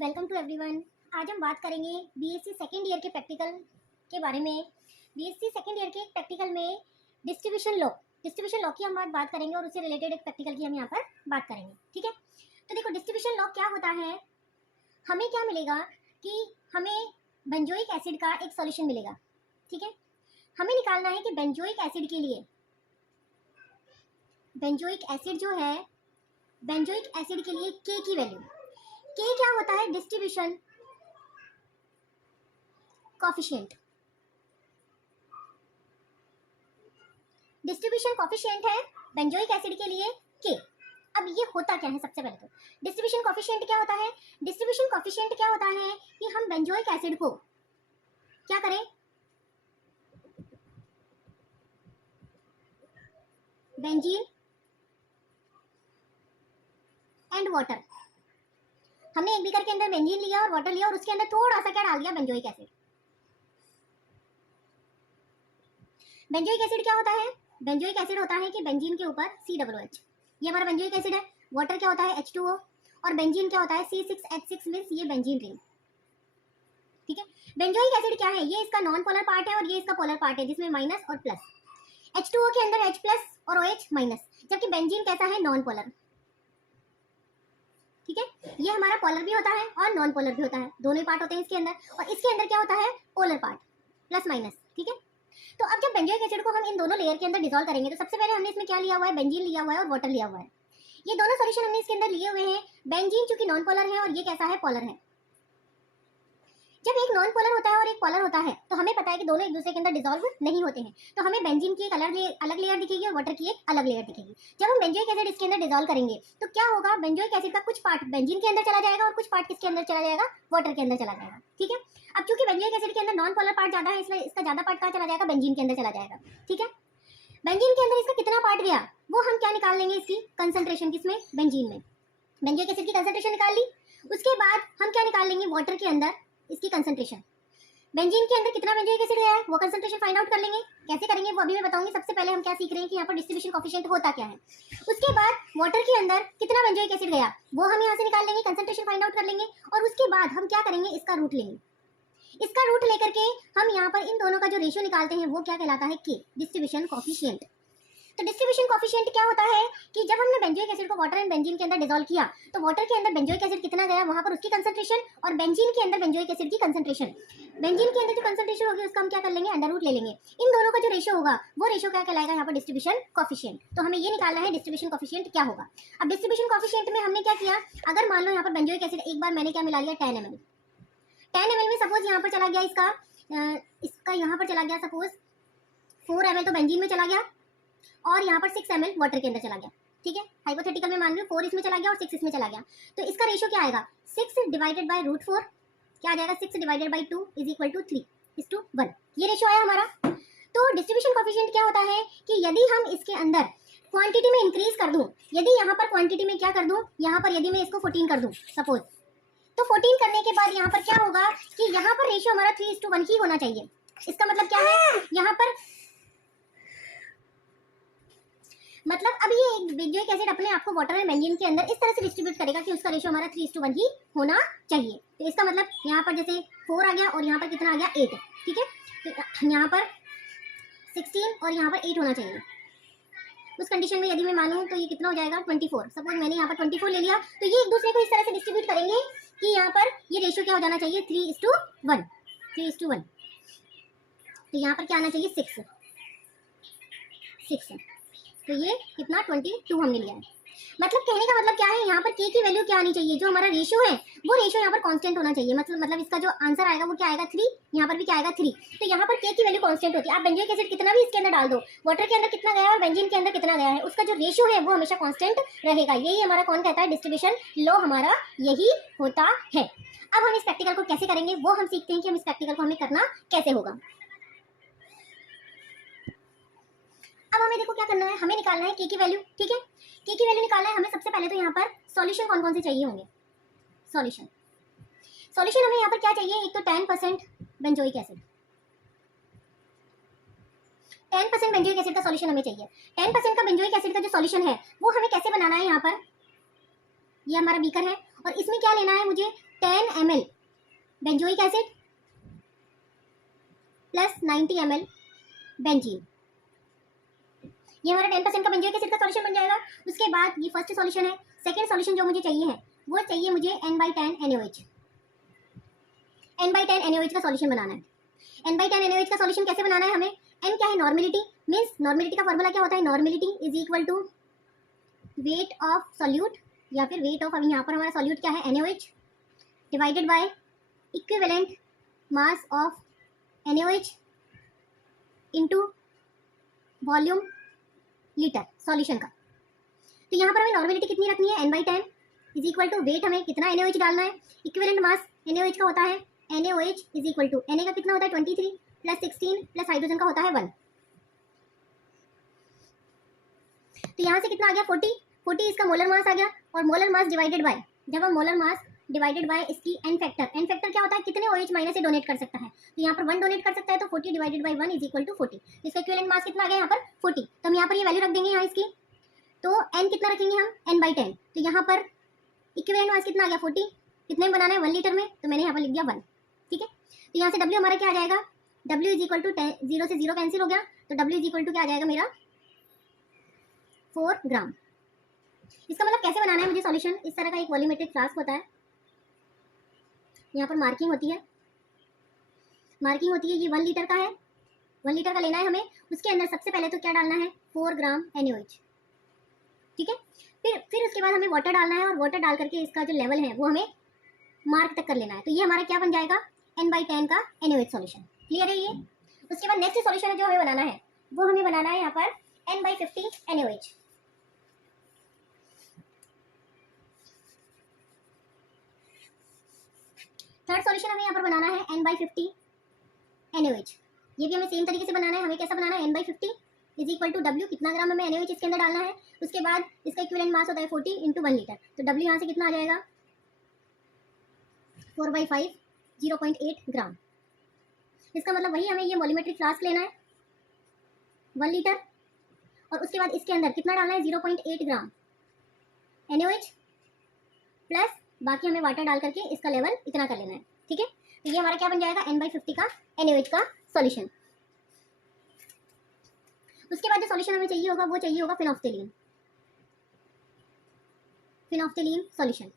Welcome to everyone. आज हम बात करेंगे बीएससी सेकेंड ईयर के प्रैक्टिकल के बारे में। बीएससी सेकेंड ईयर के प्रैक्टिकल में डिस्ट्रीब्यूशन लॉ की हम बात करेंगे और उससे रिलेटेड एक प्रैक्टिकल की हम यहाँ पर बात करेंगे। ठीक है, तो देखो डिस्ट्रीब्यूशन लॉ क्या होता है। हमें क्या मिलेगा कि हमें बेंजोइक एसिड का एक सॉल्यूशन मिलेगा। ठीक है, हमें निकालना है कि बेंजोइक एसिड के लिए बेंजोइक एसिड जो है, बेंजोइक एसिड के लिए के की वैल्यू, के क्या होता है, डिस्ट्रीब्यूशन कॉफिशिएंट। डिस्ट्रीब्यूशन कॉफिशिएंट है बेंजोइक एसिड के लिए के। अब ये होता क्या है, सबसे पहले तो डिस्ट्रीब्यूशन कॉफिशिएंट क्या होता है। डिस्ट्रीब्यूशन कॉफिशिएंट क्या होता है कि हम बेंजोइक एसिड को क्या करें, बेंजीन एंड वाटर, हमने एक बीकर के अंदर बेंजीन लिया और वाटर लिया और उसके अंदर थोड़ा सा क्या डाल दिया, बेंजोइक एसिड। बेंजोइक एसिड क्या होता है, बेंजोइक एसिड होता है कि बेंजीन के ऊपर COOH, ये हमारा बेंजोइक एसिड है। वाटर क्या होता है, H2O, और बेंजीन क्या होता है C6H6 मींस ये बेंजीन रिंग। ठीक है, बेंजोइक एसिड क्या है, ये इसका नॉन पोलर पार्ट है और ये इसका पोलर पार्ट है जिसमें माइनस और प्लस। H2O के अंदर H प्लस और OH माइनस, जबकि बेंजीन कैसा है, नॉन पोलर। ठीक है, ये हमारा पोलर भी होता है और नॉन पोलर भी होता है, दोनों ही पार्ट होते हैं इसके अंदर, और इसके अंदर क्या होता है, पोलर पार्ट प्लस माइनस। ठीक है, तो अब जब बेंजोइक एसिड को हम इन दोनों लेयर के अंदर डिसॉल्व करेंगे तो सबसे पहले हमने इसमें क्या लिया हुआ है, बेंजीन लिया हुआ है और वाटर लिया हुआ है। ये दोनों सॉल्यूशन हमने इसके अंदर लिए हुए हैं। बेंजीन चूंकि नॉन पोलर है और ये कैसा है, पोलर है। जब एक नॉन पोलर होता है और एक पोलर होता है तो हमें पता है कि दोनों एक दूसरे के अंदर डिसॉल्व नहीं होते हैं, तो हमें बेंजीन की एक अलग लेयर दिखेगी और वाटर की एक अलग लेयर दिखेगी। जब हम बेंजोइक एसिड इसके अंदर डिसॉल्व करेंगे तो क्या होगा, बेंजोइक एसिड का कुछ पार्ट बेंजीन के अंदर चला जाएगा और कुछ पार्ट किसके अंदर चला जाएगा, वाटर के अंदर चला जाएगा। ठीक है, अब चूंकि बेंजोइक एसिड के अंदर नॉन पोलर पार्ट ज्यादा है इसलिए इसका ज्यादा पार्ट कहाँ चला जाएगा, बेंजीन के अंदर चला जाएगा। ठीक है, बेंजीन के अंदर इसका कितना पार्ट गया वो हम क्या निकाल लेंगे, इसकी कंसंट्रेशन, किसमें, बेंजीन में। बेंजोइक एसिड की कंसंट्रेशन निकाल ली, उसके बाद हम क्या निकाल लेंगे, वाटर के अंदर इसकी कंसंट्रेशन। बेंजीन के अंदर कितना बेंजोइक एसिड गया है वो कंसंट्रेशन फाइंड आउट कर लेंगे। कैसे करेंगे वो अभी मैं बताऊंगी। सबसे पहले हम क्या सीख रहे हैं कि यहाँ पर डिस्ट्रीब्यूशन कोएफिशिएंट होता क्या है। उसके बाद वाटर के अंदर कितना बेंजोइक एसिड गया वो हम यहाँ से निकाल लेंगे, कंसंट्रेशन फाइंड आउट कर लेंगे, और उसके बाद हम क्या करेंगे, इसका रूट लेंगे। इसका रूट लेकर के हम यहाँ पर इन दोनों का जो रेशियो निकालते हैं वो क्या कहलाता है, के, डिस्ट्रीब्यूशन कोएफिशिएंट। तो डिस्ट्रीब्यूशन कोएफिशिएंट क्या होता है कि जब हमने बेंजोइक एसिड को वाटर एंड बेंजीन के अंदर डिसॉल्व किया तो वाटर के अंदर बेंजोइक एसिड कितना गया वहां पर उसकी कंसंट्रेशन, और बेंजीन के अंदर बेंजोइक एसिड की कंसंट्रेशन, बेंजीन के अंदर जो कंसंट्रेशन होगी उसका हम क्या कर लेंगे, अंडर रूट ले लेंगे। इन दोनों का जो रेशियो होगा वो रेशियो क्या कहलाएगा, यहाँ पर डिस्ट्रीब्यूशन कोएफिशिएंट। तो हमें ये निकालना है डिस्ट्रीब्यूशन कोएफिशिएंट क्या होगा। अब डिस्ट्रीब्यूशन कोएफिशिएंट में हमने क्या किया, अगर मान लो यहाँ पर बेंजोइक एसिड एक बार मैंने क्या मिला लिया, 10 ml। 10 ml में सपोज यहाँ पर चला गया इसका यहाँ पर चला गया सपोज 4 ml तो बेंजीन में चला गया और यहाँ पर 6 ml वाटर के अंदर चला गया। ठीक है, हाइपोथेटिकल में मान लो 4 इसमें चला गया और 6 इसमें चला गया, तो इसका रेशियो क्या आएगा, 6 डिवाइडेड बाय रूट 4 क्या आ जाएगा, 6 divided by 2 is equal to 3:1। ये रेशियो आया हमारा। तो डिस्ट्रीब्यूशन कोएफिशिएंट क्या होता है कि यदि हम इसके अंदर क्वांटिटी में इंक्रीज कर दूं, यदि यहाँ पर क्वांटिटी में क्या कर दूं, यहाँ पर यदि मैं इसको 14 कर दूं सपोज, तो 14 करने के बाद यहाँ पर क्या होगा कि यहाँ पर रेशियो हमारा 3:1 ही होना चाहिए। इसका मतलब क्या है, यहाँ पर मतलब अब ये बेंजोइक एसिड अपने आप को वाटर एंड बेंजीन के अंदर इस तरह से डिस्ट्रीब्यूट करेगा कि उसका रेशियो हमारा 3:1 ही होना चाहिए। तो इसका मतलब यहाँ पर जैसे 4 आ गया और यहाँ पर कितना आ गया, 8। ठीक है, तो यहाँ पर 16 और यहाँ पर 8 होना चाहिए। उस कंडीशन में यदि मैं मानूं तो ये कितना हो जाएगा, 24। सपोज मैंने यहाँ पर 24 ले लिया, तो ये एक दूसरे को इस तरह से डिस्ट्रीब्यूट करेंगे कि यहाँ पर ये रेशियो क्या हो जाना चाहिए, 3:1। 3:1, तो यहाँ पर क्या आना चाहिए, 6। तो ये कितना, 22 हमने लिया है। मतलब कहने का मतलब क्या है, यहाँ पर के की वैल्यू क्या आनी चाहिए, जो हमारा रेशियो है वो रेशियो यहाँ पर कांस्टेंट होना चाहिए। मतलब इसका जो आंसर आएगा वो क्या आएगा, 3। यहाँ पर भी क्या आएगा, 3। तो यहाँ पर के की वैल्यू कांस्टेंट होती है। आप बेंजोइक एसिड कितना भी इसके अंदर डाल दो, वाटर के अंदर कितना गया है और बेंजीन के अंदर कितना गया है, उसका जो रेशियो है वो हमेशा कांस्टेंट रहेगा। यही हमारा कौन कहता है, डिस्ट्रीब्यूशन लॉ हमारा यही होता है। अब हम इस प्रैक्टिकल को कैसे करेंगे वो हम सीखते हैं कि हम इस प्रैक्टिकल को हमें करना कैसे होगा। अब हमें देखो क्या करना है, हमें निकालना है के की वैल्यू। ठीक है, के की वैल्यू निकालना है हमें। सबसे पहले तो यहाँ पर सॉल्यूशन कौन कौन से चाहिए होंगे, सॉल्यूशन हमें यहाँ पर क्या चाहिए, एक तो 10% बेंजोइक एसिड, 10% बेंजोइक एसिड का सॉल्यूशन हमें चाहिए। 10% का बेंजोइक एसिड का जो सॉल्यूशन है वो हमें कैसे बनाना है, यहाँ पर ये हमारा बीकर है और इसमें क्या लेना है मुझे, 10 ml benzoic acid plus 90 ml benzene. ये हमारा 10% का बेंजोइक एसिड का सॉल्यूशन बन जाएगा। उसके बाद ये फर्स्ट सॉल्यूशन है। सेकंड सॉल्यूशन जो मुझे चाहिए है वो चाहिए मुझे n/10 NaOH। n/10 NaOH का सॉल्यूशन बनाना है। n/10 NaOH का सॉल्यूशन कैसे बनाना है हमें? n क्या है? नॉर्मेलिटी। मींस नॉर्मेलिटी का फॉर्मूला क्या होता है? Normality is equal to weight of solute, या फिर वेट ऑफ, अब यहाँ पर हमारा सॉल्यूट क्या है? NaOH divided by equivalent mass of NaOH into volume litre solution का। तो यहाँ पर हमें नॉर्मेलिटी कितनी रखनी है? n/10 is equal to wait, हमें कितना NaOH डालना है, इक्विवेलेंट मास NaOH का होता है NaOH is equal to Na का कितना होता है 23 प्लस 16 प्लस हाइड्रोजन का होता है 1। तो यहाँ से कितना आ गया? 40 इसका मोलर मास आ गया, और मोलर मास डिवाइडेड बाय, जब हम मोलर मास डिवाइडेड बाय इसकी एन फैक्टर क्या होता है? कितने OH माइनस से डोनेट कर सकता है? तो यहाँ पर 1 डोनेट कर सकता है, तो 40 divided by 1 is equal to 40। इसका इक्विवेलेंट मास कितना आ गया यहाँ पर? 40। तो हम यहाँ पर ये वैल्यू रख देंगे यहाँ इसकी। तो n कितना रखेंगे हम? n/10। तो यहाँ पर इक्विवेलेंट मास कितना आ गया? 40। कितने में बनाना है? 1 लीटर में, तो मैंने यहाँ पर लिख दिया 1। ठीक है, तो यहाँ से W हमारा क्या आ जाएगा? W इज इक्वल टू 0 से 0 कैंसिल हो गया, तो W इज इक्वल टू क्या आ जाएगा मेरा? 4 ग्राम। इसका मतलब कैसे बनाना है मुझे सॉल्यूशन? इस तरह का एक वॉल्यूमेट्रिक फ्लास्क होता है, यहाँ पर मार्किंग होती है ये 1 लीटर का है, 1 लीटर का लेना है हमें। उसके अंदर सबसे पहले तो क्या डालना है? 4 ग्राम NaOH। ठीक है, फिर उसके बाद हमें वाटर डालना है, और वाटर डाल करके इसका जो लेवल है वो हमें मार्क तक कर लेना है। तो ये हमारा क्या बन जाएगा? n/10 का NaOH सॉल्यूशन। क्लियर है ये? उसके बाद नेक्स्ट सॉल्यूशन जो हमें बनाना है वो हमें बनाना है यहाँ पर n/50 NaOH। थर्ड सॉल्यूशन हमें यहाँ पर बनाना है n/50 NaOH। ये भी हमें सेम तरीके से बनाना है। हमें कैसा बनाना है? n/50 is equal to W, कितना ग्राम हमें NaOH इसके अंदर डालना है। उसके बाद इसका इक्विवेलेंट मास होता है 40 इंटू 1 लीटर, तो W यहाँ से कितना आ जाएगा? 4/5 0.8 ग्राम। इसका मतलब वही हमें ये वॉल्यूमेट्रिक फ्लास्क लेना है 1 लीटर, और उसके बाद इसके अंदर कितना डालना है? 0.8 ग्राम NaOH प्लस बाकी हमें वाटर डाल करके इसका लेवल इतना कर लेना है। ठीक है, तो ये हमारा क्या बन जाएगा? n/50 का NaOH का सॉल्यूशन। उसके बाद जो सॉल्यूशन हमें चाहिए होगा वो चाहिए होगा फिनोफ्थेलीन सॉल्यूशन।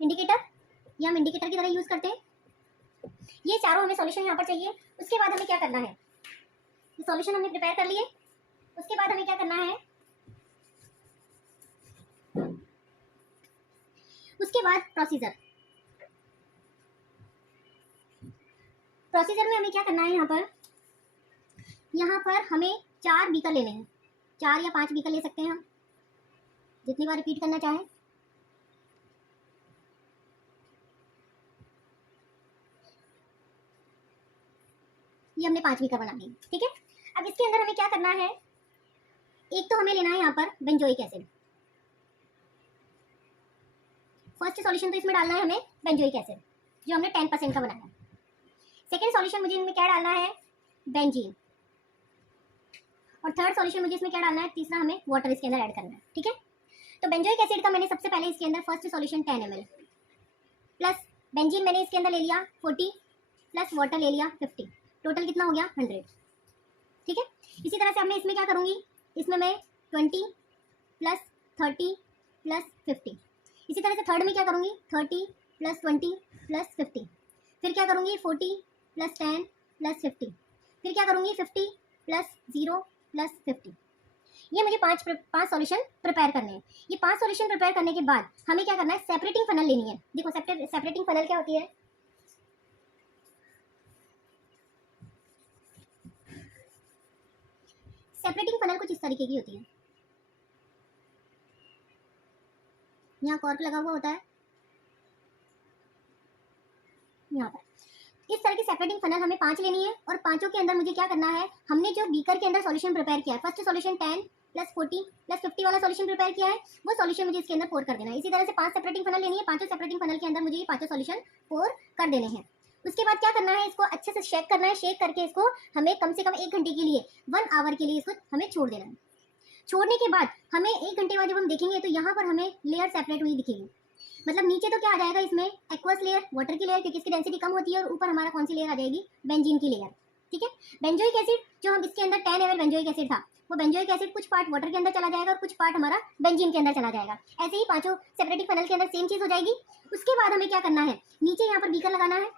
इंडिकेटर, ये हम इंडिकेटर की तरह यूज करते हैं। ये चारों हमें सॉल्यूशन यहाँ पर चाहिए। उसके बाद हमें क्या करना है? सॉल्यूशन हमने प्रिपेयर कर लिए, उसके बाद हमें क्या करना है? उसके बाद प्रोसीजर में हमें क्या करना है? यहाँ पर हमें 4 बीकर लेने हैं, 4 या 5 बीकर ले सकते हैं हम, जितनी बार रिपीट करना चाहें। ये हमने 5 बीकर बना लिए। ठीक है, अब इसके अंदर हमें क्या करना है? एक तो हमें लेना है यहाँ पर बेंजोइक एसिड। फर्स्ट सॉल्यूशन तो इसमें डालना है हमें बेंजोइक एसिड, जो हमने 10% का बनाया है। सेकेंड सॉल्यूशन मुझे इनमें क्या डालना है? बेंजीन। और थर्ड सॉल्यूशन मुझे इसमें क्या डालना है? तीसरा हमें वाटर इसके अंदर ऐड करना है। ठीक है, तो बेंजोइक एसिड का मैंने सबसे पहले इसके अंदर first solution 10 ml plus benzene मैंने इसके अंदर ले लिया 40 प्लस वाटर ले लिया 50, टोटल कितना हो गया? 100। ठीक है, इसी तरह से अब मैं इसमें क्या करूँगी? इसमें मैं 20 प्लस 30 प्लस 50, इसी तरह से थर्ड में क्या करूँगी? 30 प्लस 20 प्लस 50, फिर क्या करूँगी? 40 प्लस 10 प्लस 50, फिर क्या करूँगी? 50 प्लस 0 प्लस 50। ये मुझे पांच सॉल्यूशन प्रिपेयर करने हैं। ये 5 सॉल्यूशन प्रिपेयर करने के बाद हमें क्या करना है? सेपरेटिंग फनल लेनी है। देखो सेपरेटिंग फनल क्या होती है? सेपरेटिंग फनल कुछ इस तरीके की होती है। यहाँ कॉर्क लगा हुआ होता है, यहाँ पर इस तरह की सेपरेटिंग फनल हमें 5 लेनी है, और पांचों के अंदर मुझे क्या करना है? हमने जो बीकर के अंदर सॉल्यूशन प्रिपेयर किया है, फर्स्ट सॉल्यूशन 10 प्लस 40 प्लस 50 वाला सॉल्यूशन प्रिपेयर किया है, वो सॉल्यूशन मुझे इसके अंदर पोर कर देना है। इसी तरह से 5 सेपरेटिंग फनल लेनी है, पांचों सेपरेटिंग फनल के अंदर मुझे ये पांचों सॉल्यूशन पोर कर देने हैं। उसके बाद क्या करना है? इसको अच्छे से शेक करना है। शेक करके इसको हमें कम से कम 1 घंटे के लिए, 1 आवर के लिए इसको हमें छोड़ देना है। छोड़ने के बाद हमें 1 घंटे बाद जब हम देखेंगे तो यहाँ पर हमें लेयर सेपरेट हुई दिखेगी। मतलब नीचे तो क्या आ जाएगा इसमें, एक्वस लेयर, वाटर की लेयर, क्योंकि इसकी डेंसिटी कम होती है, और ऊपर हमारा कौन सी लेयर आ जाएगी, बेंजीन की लेयर। ठीक है, बेंजोइक एसिड जो हम इसके अंदर 10 ml बेंजोइक एसिड था, वो बेंजोइक एसिड कुछ पार्ट वाटर के अंदर चला जाएगा और कुछ पार्ट हमारा बेंजीन के अंदर चला जाएगा। ऐसे ही पांचों सेपरेटिक फनल के अंदर सेम चीज हो जाएगी। उसके बाद हमें क्या करना है, नीचे यहाँ पर बीकर लगाना है,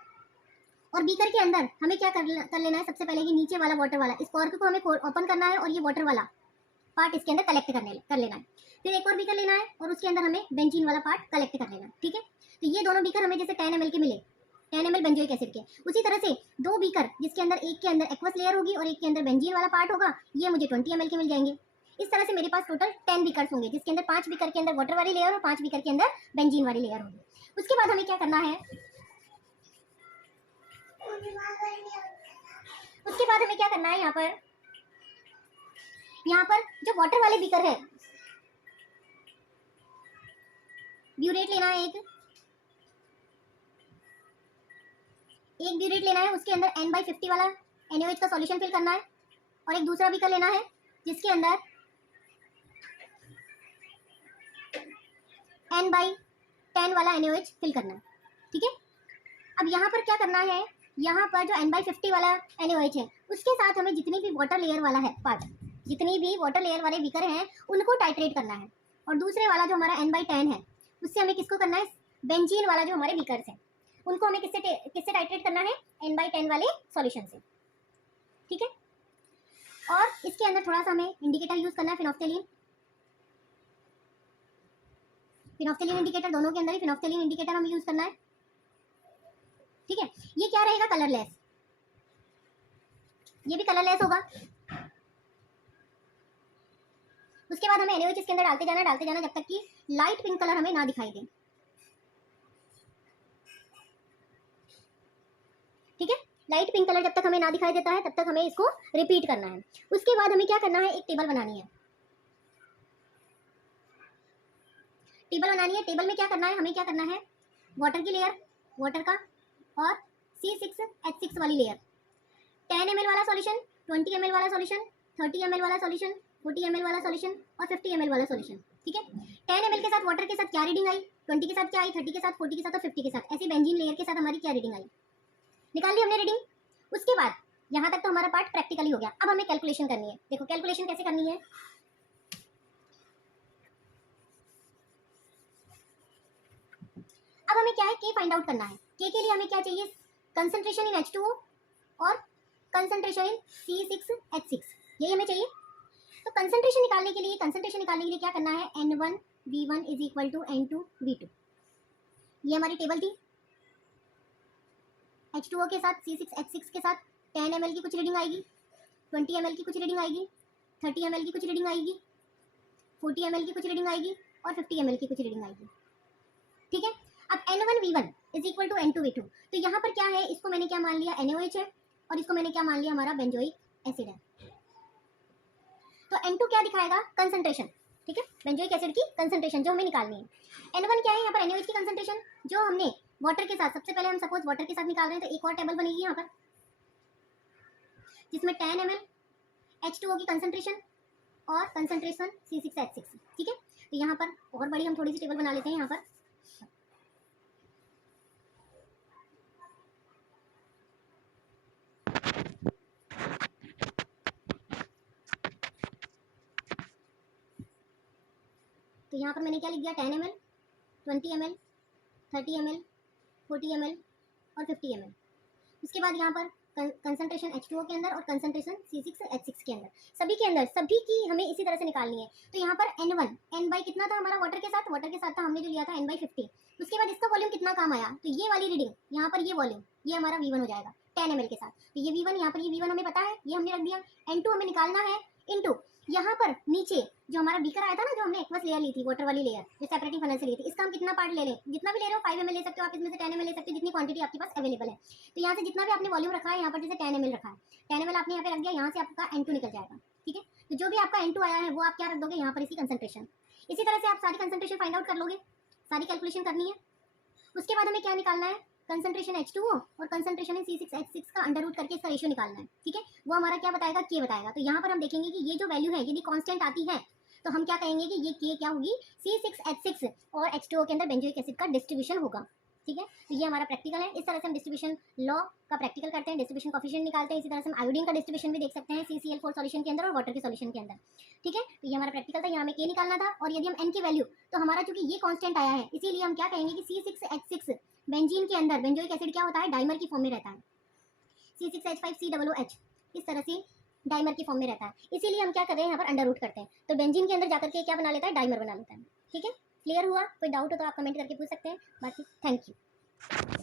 और बीकर के अंदर हमें क्या कर लेना है, सबसे पहले कि नीचे वाला वाटर वाला इस कॉर्क को हमें ओपन करना है, और ये वाटर वाला पार्ट इसके अंदर कलेक्ट कर लेना है। फिर एक और बीकर लेना है, और उसके अंदर हमें बेंजीन वाला पार्ट कलेक्ट कर लेना है। ठीक है, तो ये दोनों बीकर हमें जैसे 10 ml के मिले, 10 ml बेंजोइक एसिड के, उसी तरह से दो बीकर जिसके अंदर एक के अंदर एक्वस लेयर होगी और एक के अंदर बेंजीन वाला पार्ट होगा, ये मुझे 20 ml के मिल जाएंगे। इस तरह से मेरे पास टोटल 10 बीकर्स होंगे, जिसके अंदर 5 बीकर के अंदर वाटर वाली लेयर और 5 बीकर के अंदर बेंजीन वाली लेयर होगी। उसके बाद हमें क्या करना है, यहाँ पर जो वाटर वाले बीकर है, ब्यूरेट लेना है, एक ब्यूरेट लेना है, उसके अंदर N/50 वाला NaOH का सॉल्यूशन फिल करना है, और एक दूसरा बीकर लेना है जिसके अंदर N/10 वाला NaOH फिल करना है। ठीक है, अब यहाँ पर क्या करना है, यहाँ पर जो N/50 वाला NaOH है उसके साथ हमें जितनी भी वाटर लेयर वाला है पार्ट, जितनी भी वाटर लेयर वाले बीकर हैं उनको टाइट्रेट करना है, और दूसरे वाला जो हमारा N/10 है उससे हमें किसको करना है, बेंजीन वाला जो हमारे बीकर्स हैं उनको हमें किससे टाइट्रेट करना है, N/10 वाले सॉल्यूशन से। ठीक है, और इसके अंदर थोड़ा सा हमें इंडिकेटर यूज करना है, फिनोफ्थेलिन इंडिकेटर, दोनों के अंदर ही फिनोफ्थेलिन इंडिकेटर हमें यूज करना है। ठीक है, ये क्या रहेगा, कलरलेस, ये भी कलरलेस होगा। उसके बाद हमें NaOH इसके अंदर डालते जाना जब तक कि लाइट पिंक कलर हमें ना दिखाई दे। ठीक है, लाइट पिंक कलर जब तक हमें ना दिखाई देता है तब तक हमें इसको रिपीट करना है। उसके बाद हमें क्या करना है, एक टेबल बनानी है। टेबल में क्या करना है, हमें क्या करना है, वाटर की लेयर, वाटर का, और C6H6 वाली लेयर, 10 ml वाला सॉल्यूशन, 20 ml वाला सॉल्यूशन, 30 ml वाला सॉल्यूशन, 40 ml वाला सॉल्यूशन, और 50 ml वाला सॉल्यूशन। ठीक है, 10 ml के साथ वाटर के साथ क्या रीडिंग आई, 20 के साथ क्या आई, 30 के साथ, 40 के साथ और 50 के साथ, ऐसी बेंजीन लेयर के साथ हमारी क्या रीडिंग आई, निकाल ली हमने रीडिंग। उसके बाद यहाँ तक तो हमारा पार्ट प्रैक्टिकली हो गया। अब हमें कैलकुलेशन करनी है। देखो कैलकुलेशन कैसे करनी है, अब हमें क्या है, के फाइंड आउट करना है। के लिए हमें क्या चाहिए, कंसंट्रेशन इन H2O और कंसंट्रेशन इन C6H6, यही हमें चाहिए। तो कंसंट्रेशन निकालने के लिए क्या करना है, N1V1 is equal to N2V2, ये हमारी टेबल थी। H2O के साथ C6H6 के साथ 10 ml की कुछ रीडिंग आएगी, 20 ml की कुछ रीडिंग आएगी, 30 ml की कुछ रीडिंग आएगी, 40 ml की कुछ रीडिंग आएगी, और 50 ml की कुछ रीडिंग आएगी। ठीक है, अब N1V1 is equal to N2V2, तो यहाँ पर क्या है, इसको मैंने क्या मान लिया, NaOH है, और इसको मैंने क्या मान लिया, हमारा बेंजोइक एसिड है। तो N2 क्या दिखाएगा, कंसंट्रेशन। ठीक है, बेंजोइक एसिड की कंसंट्रेशन जो हमें निकालनी है। N1 क्या है, यहाँ पर NaOH की कंसंट्रेशन जो हमने वाटर के साथ, सबसे पहले हम सपोज वाटर के साथ निकाल रहे हैं, तो एक और टेबल बनेगी यहाँ पर जिसमें 10 ml H2O की कंसंट्रेशन और कंसंट्रेशन C6H6। ठीक है, तो यहाँ पर और बड़ी हम थोड़ी सी टेबल बना लेते हैं यहाँ पर। तो यहाँ पर मैंने क्या लिख दिया, 10 ml, 20 ml, 30 ml, 40 ml और 50 ml। उसके बाद यहाँ पर कंसंट्रेशन H2O के अंदर और कंसंट्रेशन C6H6 के अंदर, सभी के अंदर, सभी की हमें इसी तरह से निकालनी है। तो यहाँ पर N1, N बाई कितना था हमारा वाटर के साथ था हमने जो लिया था N/50। उसके बाद इसका वॉल्यूम कितना काम आया, तो ये वाली रीडिंग, यहाँ पर ये वॉल्यूम, ये हमारा V1 हो जाएगा 10 ml के साथ। तो ये V1, यहाँ पर ये V1 हमें पता है, ये हमने रख दिया। N2 हमें निकालना है, इनटू यहाँ पर नीचे जो हमारा बीकर आया था ना, जो हमने एक्वस लेयर ली थी, वाटर वाली लेयर जो सेपरेटिंग फनल से ली थी, इसका हम कितना पार्ट ले लें, जितना भी ले रहे हो 5 ml ले सकते हो आप, इसमें से 10 ml ले सकते हो, जितनी क्वांटिटी आपके पास अवेलेबल है। तो यहाँ से जितना भी आपने वॉल्यूम रखा है, यहाँ पर जैसे 10 ml रखा है, 10 ml आपने यहाँ पे रख दिया, यहाँ से आपका N2 निकल जाएगा। ठीक है, तो जो भी आपका N2 आया है वो आप क्या रख दोगे यहाँ पर, इसकी कंसंट्रेशन। इसी तरह से आप सारी कंसंट्रेशन फाइंड आउट कर लोगे, सारी कैलकुलेशन करनी है। उसके बाद हमें क्या निकालना है, कंसंट्रेशन H2O और कंसंट्रेशन इन C6H6 का अंडर रूट करके इसका रेशियो निकालना है। ठीक है, वो हमारा क्या बताएगा, के बताएगा। तो यहाँ पर हम देखेंगे कि ये जो वैल्यू है यदि कांस्टेंट आती है तो हम क्या कहेंगे कि ये K क्या होगी, C6H6 और H2O के अंदर बेंजोइक एसिड का डिस्ट्रीब्यूशन होगा। ठीक है, तो ये हमारा प्रैक्टिकल है। इस तरह से हम डिस्ट्रीब्यूशन लॉ का प्रैक्टिकल करते हैं, डिस्ट्रीब्यूशन कोफिशिएंट निकालते हैं। इसी तरह से हम आयोडीन का डिस्ट्रीब्यूशन भी देख सकते हैं CCl4 सॉल्यूशन के अंदर और वाटर के सॉल्यूशन के अंदर। ठीक है, तो ये हमारा प्रैक्टिकल था, यहाँ हमें K निकालना था। और यदि हम N की वैल्यू, तो हमारा चूंकि ये कांस्टेंट आया है, इसीलिए हम क्या कहेंगे कि C6H6 बेंजीन के अंदर बेंजोइक एसिड क्या होता है, डाइमर की फॉर्म में रहता है। C6H5COOH इस तरह से डाइमर की फॉर्म में रहता है। इसीलिए हम क्या कर रहे हैं, यहाँ पर अंडर रूट करते हैं, तो बेंजीन के अंदर जाकर के क्या बना लेता है, डाइमर बना लेता है। ठीक है, क्लियर हुआ? कोई डाउट हो तो आप कमेंट करके पूछ सकते हैं। बाकी थैंक यू।